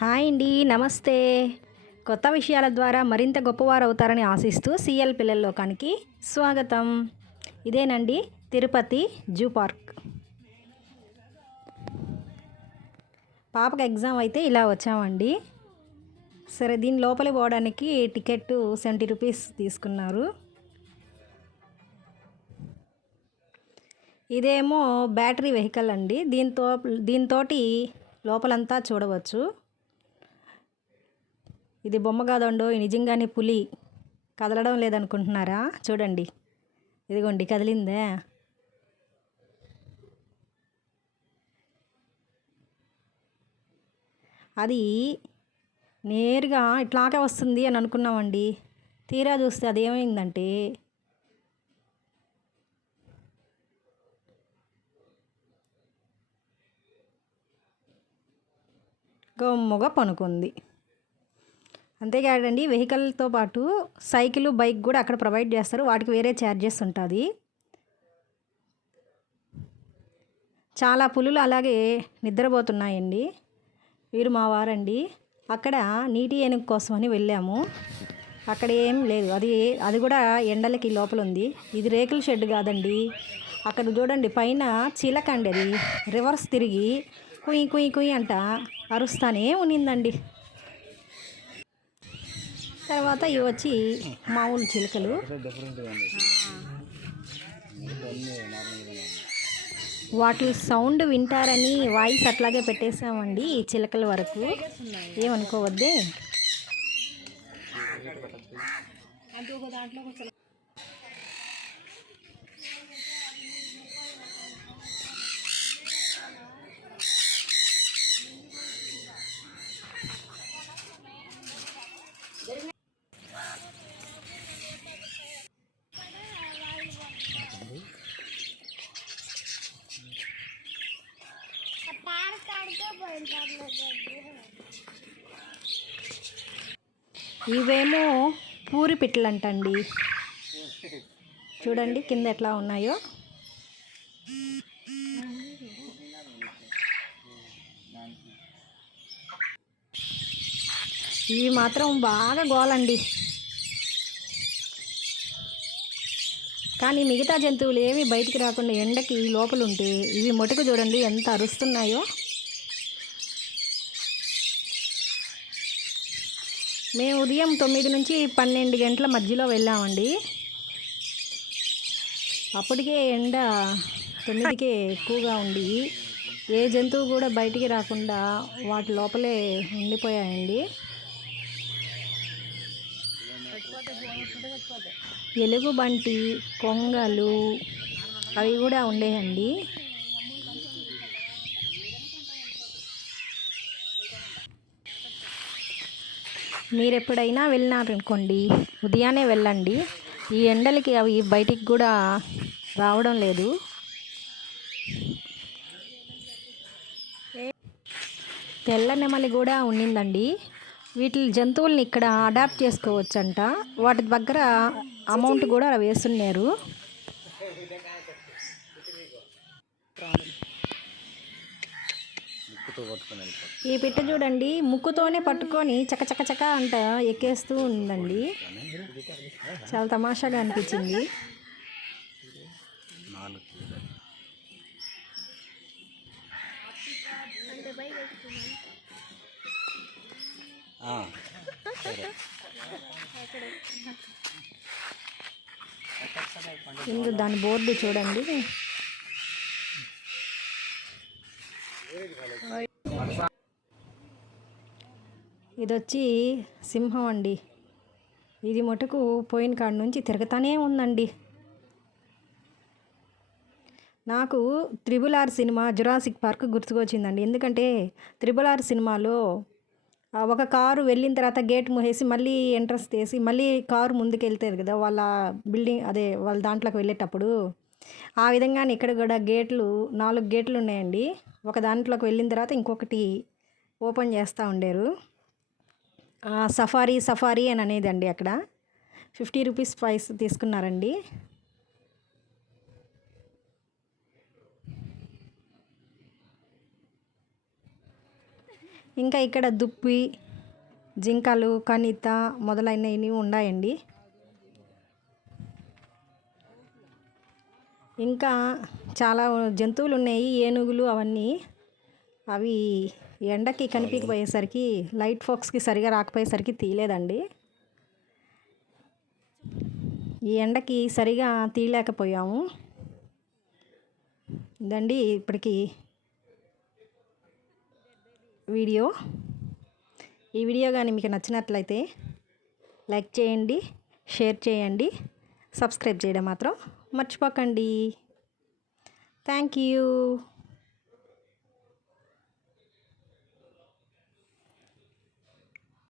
Hi అండి, నమస్తే. కొత్త విషయాల ద్వారా మరింత గొప్పవారు అవుతారని ఆశిస్తూ సిఎల్ పిల్లల లోకానికి స్వాగతం. ఇదేనండి తిరుపతి జూ పార్క్. పాపకి ఎగ్జామ్ అయితే ఇలా వచ్చామండి. సరే, దీని లోపలికి పోవడానికి టికెట్ 70 రూపీస్ తీసుకున్నారు. ఇదేమో బ్యాటరీ వెహికల్ అండి. దీంతో లోపలంతా చూడవచ్చు. ఇది బొమ్మ కాదండో, నిజంగానే పులి. కదలడం లేదనుకుంటున్నారా? చూడండి, ఇదిగోండి కదిలిందే. అది నేరుగా ఇట్లాగే వస్తుంది అని అనుకున్నామండి. తీరా చూస్తే అదేమైందంటే గమ్ముగా పనుకుంది. అంతేకాదండి, వెహికల్తో పాటు సైకిల్, బైక్ కూడా అక్కడ ప్రొవైడ్ చేస్తారు. వాటికి వేరే ఛార్జెస్ ఉంటుంది. చాలా పులులు అలాగే నిద్రపోతున్నాయండి. వీరు మా వారండి. అక్కడ నీటి ఏనుగు కోసమని వెళ్ళాము. అక్కడ ఏం లేదు. అది కూడా ఎండలకి లోపల ఉంది. ఇది రేకుల షెడ్ కాదండి. అక్కడ చూడండి, పైన చిలక అండి. అది రివర్స్ తిరిగి కుయ్ కుయ్ కుయ్ అంట అరుస్తానే ఉన్నిందండి. తర్వాత ఇవి వచ్చి మామూలు చిలుకలు. వాటి సౌండ్ వింటారని వాయిస్ అట్లాగే పెట్టేసామండి ఈ చిలకల వరకు. ఏమనుకోవద్దే. ఇవేమో పూరి పిట్టలు అంటండి. చూడండి కింద ఎట్లా ఉన్నాయో. ఇవి మాత్రం బాగా గోలండి. కానీ మిగతా జంతువులు ఏమి బయటికి రాకుండా ఎండకి లోపల ఉంటే, ఇవి మొటుకు చూడండి ఎంత అరుస్తున్నాయో. మేము ఉదయం 9 నుంచి 12 గంటల మధ్యలో వెళ్ళామండి. అప్పటికే ఎండ 9కే ఎక్కువగా ఉండి ఏ జంతువు కూడా బయటికి రాకుండా వాటి లోపలే ఉండిపోయాయండి. ఎలుగుబంటి, కొంగలు అవి కూడా ఉండేయండి. మీరు ఎప్పుడైనా వెళ్ళినారనుకోండి, ఉదయాన్నే వెళ్ళండి. ఈ ఎండలకి అవి బయటికి కూడా రావడం లేదు. తెల్ల నెమలి కూడా ఉండిందండి. వీటి జంతువుల్ని ఇక్కడ అడాప్ట్ చేసుకోవచ్చంట. వాటి దగ్గర అమౌంట్ కూడా వేస్తున్నారు. ఈ పిట్ట చూడండి, ముక్కుతోనే పట్టుకొని చకచక అంట ఎక్కేస్తూ ఉందండి. చాలా తమాషాగా అనిపించింది. ఇందు దాని బోర్డు చూడండి. ఇది వచ్చి సింహం అండి. ఇది మటుకు పోయిన కాడ నుంచి తిరుగుతానే ఉందండి. నాకు triple R cinema Jurassic Park గుర్తుకొచ్చిందండి. ఎందుకంటే త్రిబుల్ R సినిమాలో ఒక కారు వెళ్ళిన తర్వాత గేట్ మూసేసి మళ్ళీ ఎంట్రన్స్ తీసి మళ్ళీ కారు ముందుకు వెళ్తుంది కదా, వాళ్ళ బిల్డింగ్ వాళ్ళ దాంట్లోకి వెళ్ళేటప్పుడు. ఆ విధంగానే ఇక్కడ కూడా 4 గేట్లు ఉన్నాయండి. ఒక దాంట్లోకి వెళ్ళిన తర్వాత ఇంకొకటి ఓపెన్ చేస్తూ ఉండారు. సఫారీ అని అనేది అండి. అక్కడ 50 రూపీస్ ప్రైస్ తీసుకున్నారండి. ఇంకా ఇక్కడ దుప్పి, జింకలు, కనిత మొదలైనవి ఉన్నాయండి. ఇంకా చాలా జంతువులు ఉన్నాయి, ఏనుగులు అవన్నీ. అవి ఎండకి కనిపించకపోయేసరికి, లైట్ ఫోక్స్కి సరిగా రాకపోయేసరికి తీయలేదండి. ఈ ఎండకి సరిగా తీయలేకపోయాము. ఇదండి ఇప్పటికి వీడియో. ఈ వీడియో కానీ మీకు నచ్చినట్లయితే లైక్ చేయండి, షేర్ చేయండి, సబ్స్క్రైబ్ చేయడం మాత్రం మర్చిపోకండి. Thank you.